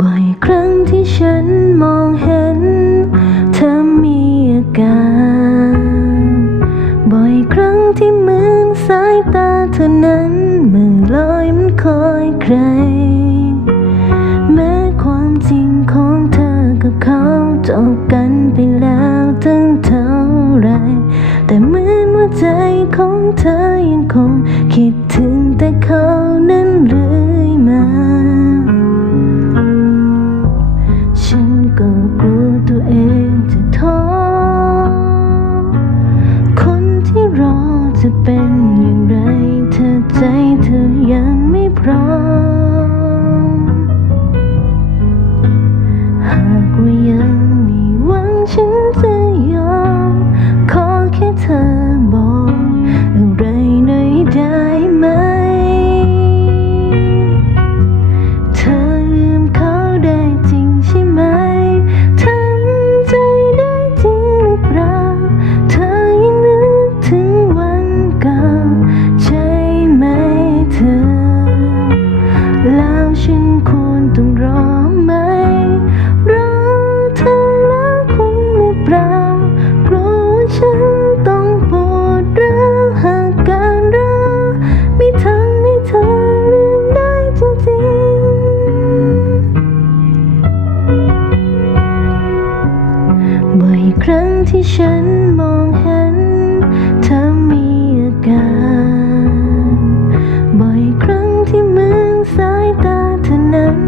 บ่อยครั้งที่ฉันมองเห็น เธอมีอาการ บ่อยครั้งที่เหมือนสายตาเธอนั้นมือลอยมันคอยใคร แม้ความจริงของเธอกับเขาจบกันไปแล้วตั้งเท่าไร แต่เหมือนว่าใจของเธอยังคงคิด ครั้งที่ฉันมองเห็น เธอมีอาการ บ่อยครั้งที่เหมือนสายตาเธอนั้น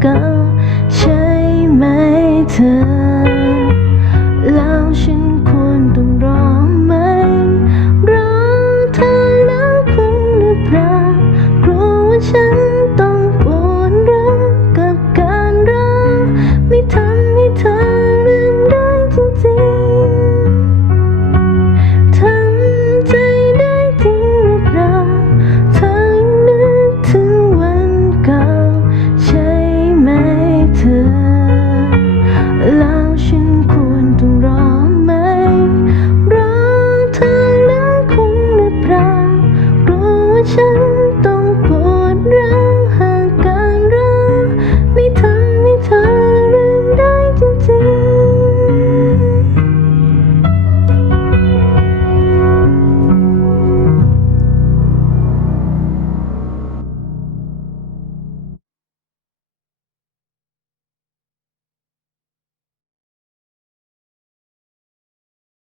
Go. you